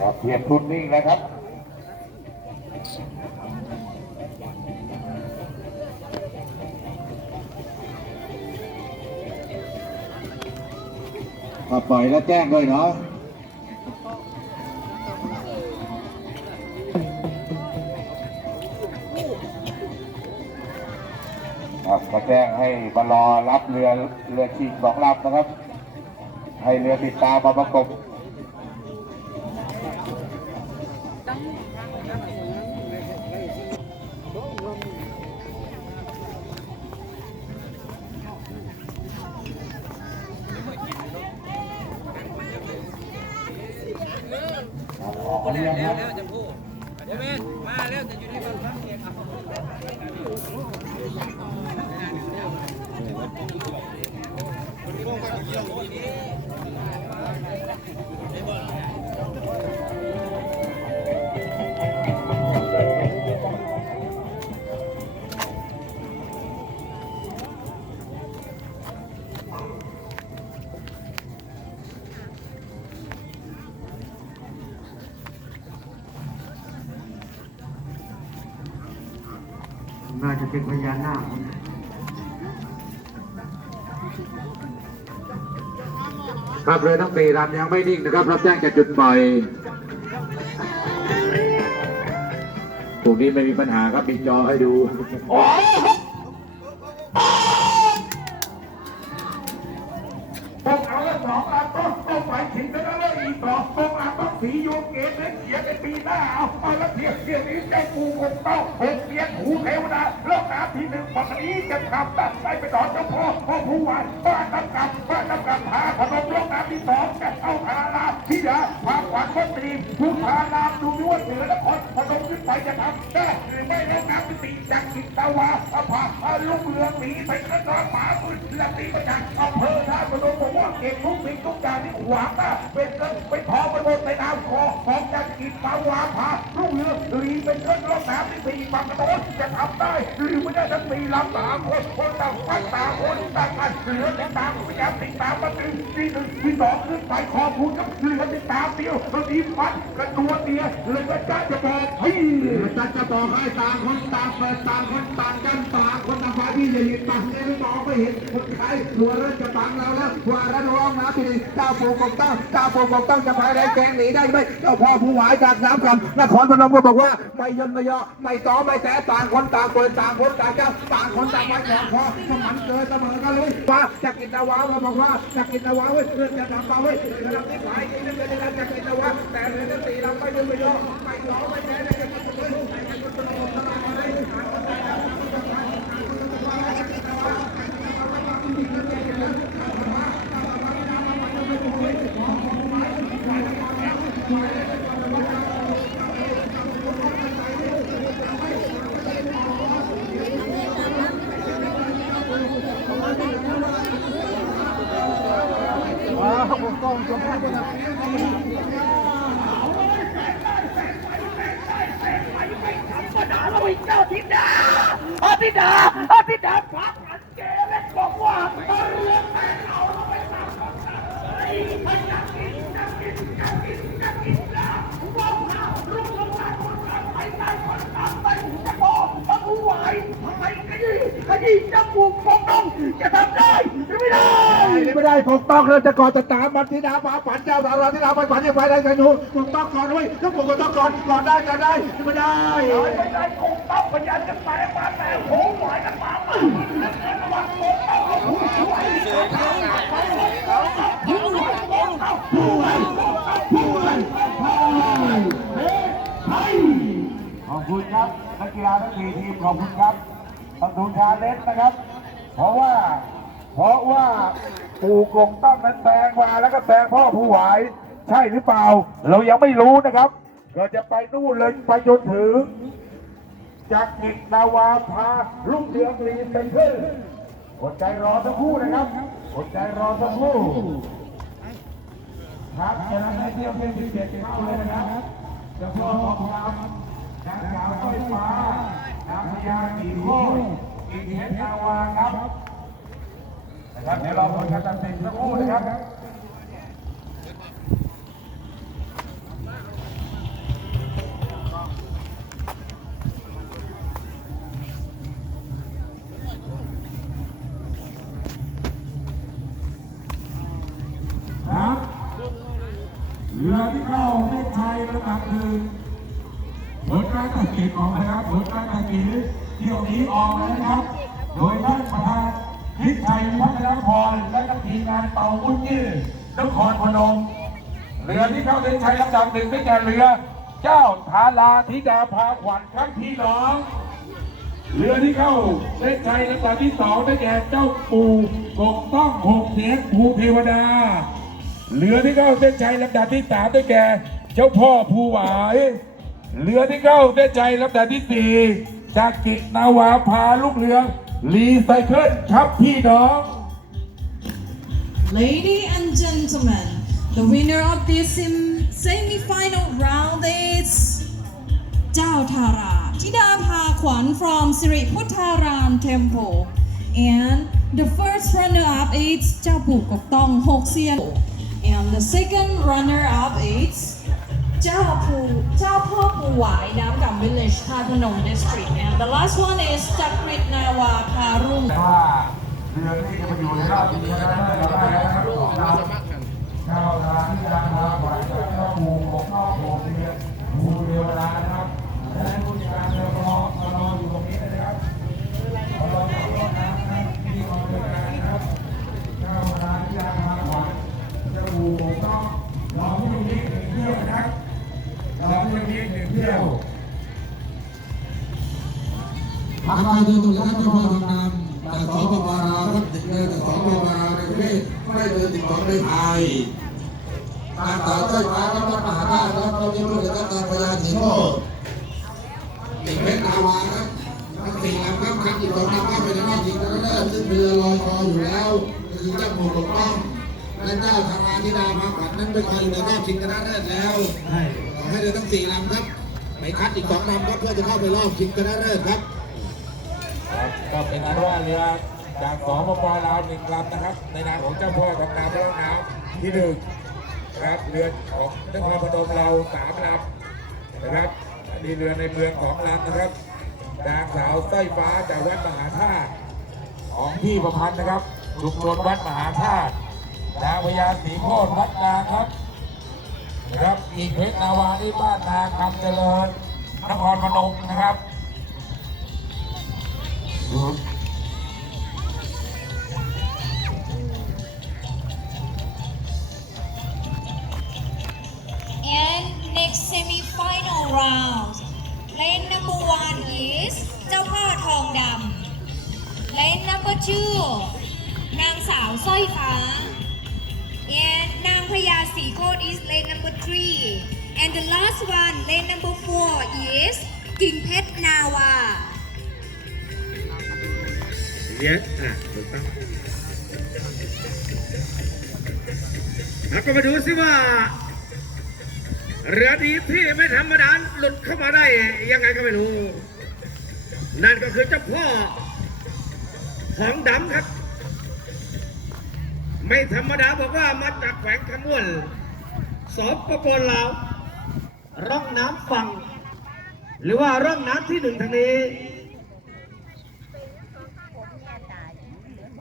ครับเปลี่ยนทุนนิ่งแล้วครับถ้าปล่อยแล้วแจ้งด้วยเนาะครับก็แจ้งให้มารอรับเรือเรือฉีกสองลำนะครับ ให้เรือติดตามมาประกบ ออเรือครับแล้วจะพูดเดี๋ยวแม่มาแล้วจะอยู่ในบ้านพักเองเอา น่าจะเป็นพญานาคครับเรือทั้งสี่ลำยังไม่นิ่งนะครับ รับแจ้งจากจุดปล่อยพวกนี้ไม่มีปัญหาครับมีจอให้ดูต้องเอาละสองอันต้องต้องไปถึงไปแล้วเลยอีกสอง สีโยกเกตเลยเขียนในปีหน้าเอาเอาละเทียบเทียบนี้เจ้าปูคงต้องหกเสียงหูเทวดาเลิกน้ำทีหนึ่งปัจนี้จะทำตัดไปไปต่อเจ้าพ่อพ่อผู้วานบ้านน้ำกับบ้านน้ำกับพาพนมลงน้ำที่สองจะเอาพาลาที่ดาพาขวัญคนตรีผู้พาลามดูด้วยเหนือนครพนมขึ้นไปจะทำได้หรือไม่ลงน้ำที่สี่จากกิตาวาอภาอาลูกเรือหนีไปกระนอนหมาปืนและตีมาจากอำเภอท่าพนมบอกว่าเก่งทุกสิ่งทุกอย่างที่ขวางหน้าเป็นเงินเป็นทองไปหมดในนามคอของจากกิตาวาพาลูกเรือหนีเป็นเงินรอบน้ำที่สี่บางกระโดดจะทำได้หรือไม่ได้ทั้งสี่ลำสามคนคนต่างฟันต่างคนต่างกันเหลือติดตามพยายามติดตามมาถึงที่หนึ่งที่สองขึ้นไปขอบคุณกับเหลือติดตามเดียวบางทีฟันกระตัวเดียวเลยก็จะจะบอกเฮ้ยจะเจ้าจะบอกให้ต่างคนต่างเปิดต่างคนต่างกันต่างค ที่จะหลีกต่างเนี่ยไม่บอกไม่เห็นคนใครหัวรือจะบังเราแล้วหัวแล้วร้องน้ำที่เจ้าปู่กบต้องเจ้าปู่กบต้องจะพายแรงแกงหนีได้ไหมเจ้าพ่อผู้หวายจากน้ำกำนครพนมก็บอกว่าไม่ยนไม่ย่อไม่ต่อไม่แต่ต่างคนต่างเปิดต่างคนต่างเจ้าต่างคนต่างไว้ของพอสมันเกินเสมอกันเลยว่าจากกินตะวามาบอกว่าจากกินตะวาเว้ยเรื่องจะทำมาเว้ยระดับที่ฝ่ายที่นึกกันได้จากกินตะวาแต่เรื่องสี่ลำไม่ยนไม่ย่อไม่ต่อไม่แต่ได้กันหมดเลยเราอี ไม่ได้ถูกต้องเราจะก่อนจะตามมันที่ดาฟ้าฝันเจ้าสาวราที่ดาไปฝันยังไปได้กันอยู่ถูกต้องก่อนด้วยถ้าผมก็ต้องก่อนก่อนได้ก็ได้ไม่ได้ไม่ได้คงต้องพยายามจะแปลมาแต่โหไหวยกันมาขอบคุณครับนักกีฬาทั้งสี่ทีมขอบคุณครับขอบคุณชาเลนจ์นะครับ เพราะว่า เพราะว่าปู่กงต้องนั้นแปลงมาแล้วก็แปลงพ่อผู้ไหวใช่หรือเปล่า เรายังไม่รู้นะครับเราจะไปนู่นเลยไปจนถึงจากกิจนาวาพาลูกเรืองรีเป็นเพื่อนอดใจรอสักครู่นะครับอดใจรอสักครู่ครับจะนั้นให้เที่ยวเพียงสิบเจ็ดเข้าเลยนะครับจะพ่อของเรานางสาวไฟฟ้านางพญาสีโคตรอีกเห็นนาวาครับะครับเดี๋ยวเราผลการตัดสินสักครู่นะครับเรือที่เข้าเล่นชัยระดับหนึ่งผลการตัดสินออกนะครับผลการตัดสินเที่ยวนี้ออกแล้วนะครับ โดยท่านประธาน ทิชัยพัฒนพรและก็ทีมงานเต่าบุญยืดนครพนม เรือที่เข้าเส้นชัยลำดับหนึ่งได้แก่เรือ เจ้าทาราธิดาพาขวัญครับพี่น้อง เรือที่เข้าเส้นชัยลำดับที่สองได้แก่เจ้าปู่ปกต้องหกเสียงภูเทวดา เรือที่เข้าเส้นชัยลำดับที่สามได้แก่ เจ้าพ่อภูหวายเรือที่เข้าเส้นชัยลำดับที่สี่จากกิจนาวาพาลูกเรือ รีไซเคิลครับพี่น้อง Ladies and gentlemen, the winner of this sem- semi-final round is เจ้าทาราธิดาภาขวัญ from Siri Puttaram Temple and the first runner-up is เจ้าปู่กบตองหกเซียน and the second runner-up is เจ้าภูเจ้าพ่อปูหวายน้ำดำ village ทาพนม district and the last one is จักริดนาวาพารุ่งแต่ว่าเรือที่จะมาอยู่ในรอบนี้นะเราได้แล้วนะครับของเราเจ้าร้านที่ดั ไม่เดินติดต่อในไทยการต่อต้ฟ้าก็ต้องมหาราชแล้วก็มีผู้จัดการพยาสิงห์ติดเพชรนาวาครับทั้งสี่ลำครับคันอีกสองลำก็เป็นหน้าจริงแล้วก็ซึ่งเรือลอยคออยู่แล้วคือเจ้าปู่ปกป้องและเจ้าธาราธิดามาขวัญนั้นไปคอยอยู่ในรอบชิงชนะเลิศแล้วขอให้เรือทั้งสี่ลำครับไปคัดอีกสองลำครับเพื่อจะเข้าไปรอบชิงชนะเลิศครับครับก็เป็นอันว่าเรือ จากสปปลาวหนึ่งลำนะครับ ในนามของเจ้าพ่อของน้ำร่องน้ำที่หนึ่งนะครับเรือของนครพนมเราสามลำนะครับอันนี้เรือในเมืองของลำนะครับนางสาวสร้อยฟ้าจากวัดมหาธาตุของพี่ประพันธ์นะครับชุมชนวัดมหาธาตุนางพญาศรีโคตรวัดนาครับนะครับอีกเพชรนาวาที่บ้านนาคำเจริญนครพนมนะครับ round. Lane number one is เจ้าพ่อทองดำ Lane number two นางสาวสร้อยฟ้า And นางพญาสีโคตร is lane number three And the last one lane number four is กิ่งเพชรนาวาเยอะอะถูกต้องแล้วก็มาดูสิว่า เรือดีที่ไม่ธรรมดาหลุดเข้ามาได้ ยังไงก็ไม่รู้ นั่นก็คือเจ้าพ่อของดำครับ ไม่ธรรมดาบอกว่ามาจากแขวงขมวนสอบประปลาว ร่องน้ำฝั่งหรือว่าร่องน้ำที่หนึ่งทางนี้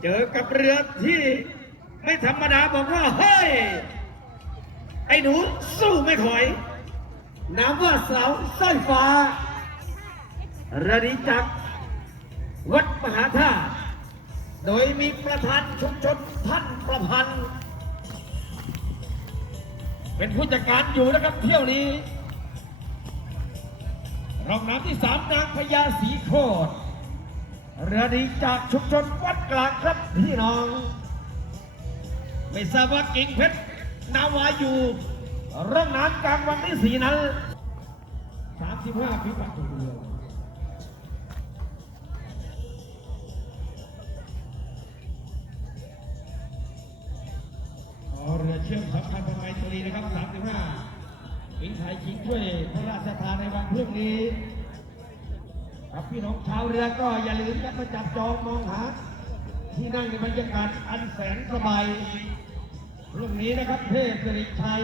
เจอกับเรือที่ไม่ธรรมดาบอกว่าเฮ้ย ไอ้หนูสู้ไม่ถอยน้ำว่าสาวสร้อยฟ้าระดีจากวัดมหาธาตุโดยมีประธานชุมชนท่านประพันธ์ เป็นผู้จัดการอยู่นะครับเที่ยวนี้รองน้ำที่สามนางพญาสีโคตรเรือดีจากชุมชนวัดกลางครับพี่น้อง ไม่ทราบว่ากิ่งเพชร นาวาอยู่ร่องน้ำกลางวันที่สีนั้น35พิพัฒน์เรืออ๋อเรือเชื่อมสำคัญประไมตรีนะครับ35หิงไทยชิงช่วยพระราชทานในวันพรุ่งนี้ครับพี่น้องชาวเรือก็อย่าลืมจะมาจับจองมองหาที่นั่งในบรรยากาศอันแสนสบาย พรุ่งนี้นะครับเทพสิริชัย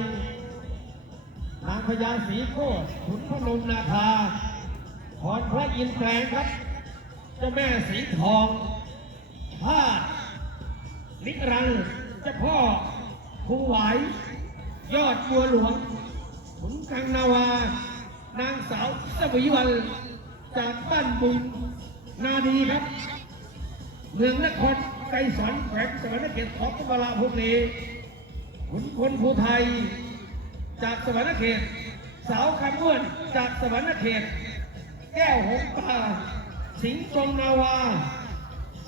นางพญาศรีโคตรขุนพนมนาคาพรพระอินทร์แปลงครับเจ้าแม่สีทองชาตินิรันเจ้าพ่อภูหว ยอดบัวหลวงขุนกังนาวา นางสาวสวีวันจากบ้านบุญนาดีครับ เมืองนครไกรสอนแขวงสวรรณเขตของตะลาพวกนี้ ขุนพลภูไทย จากสวรรณเขต สาวคำอ้วนจากสวรรณเขต แก้วหงส์ป่าสิงห์ทรงนาวา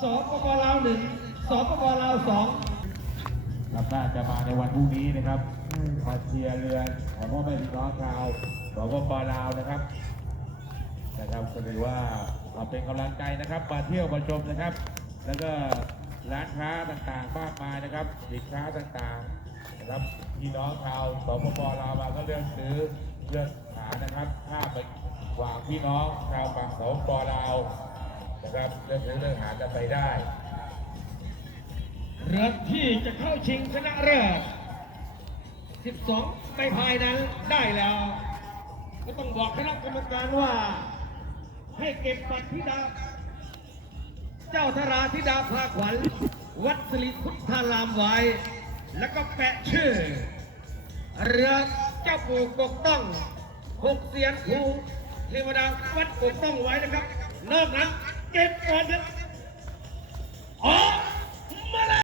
สปปลาวหนึ่งสปปลาวสองครับน่าจะมาในวันพรุ่งนี้นะครับมาเชียร์เรือนของพ่อแม่พี่น้องชาวสปปลาวนะครับนะครับก็ถือว่าเราเป็นกำลังใจนะครับมาเที่ยวมาชมนะครับ แล้วก็ร้านค้าต่างๆมากมายนะครับสินค้าต่างๆ นะครับพี่น้องชาวสปปลาวมาก็เลือกซื้อเลือกหานะครับถ้าไปฝากพี่น้องชาวฝั่งสปปลาวนะครับเลือกซื้อเลือกหาจะไปได้เรือที่จะเข้าชิงชนะเลิศ12ไปภายนั้นได้แล้ว ก็ต้องบอกคณะกรรมการว่า ให้เก็บบัตรธิดา เจ้าธราธิดาพาขวัญวัดสิริพุทธารามไว้ แล้วก็แปะชื่อ เรือเจ้าปู่ปกต้องหกเสียนภูเทวดาวัดปกต้องไว้นะครับ นอกนั้นเก็บก่อนเถอะออกมาเลย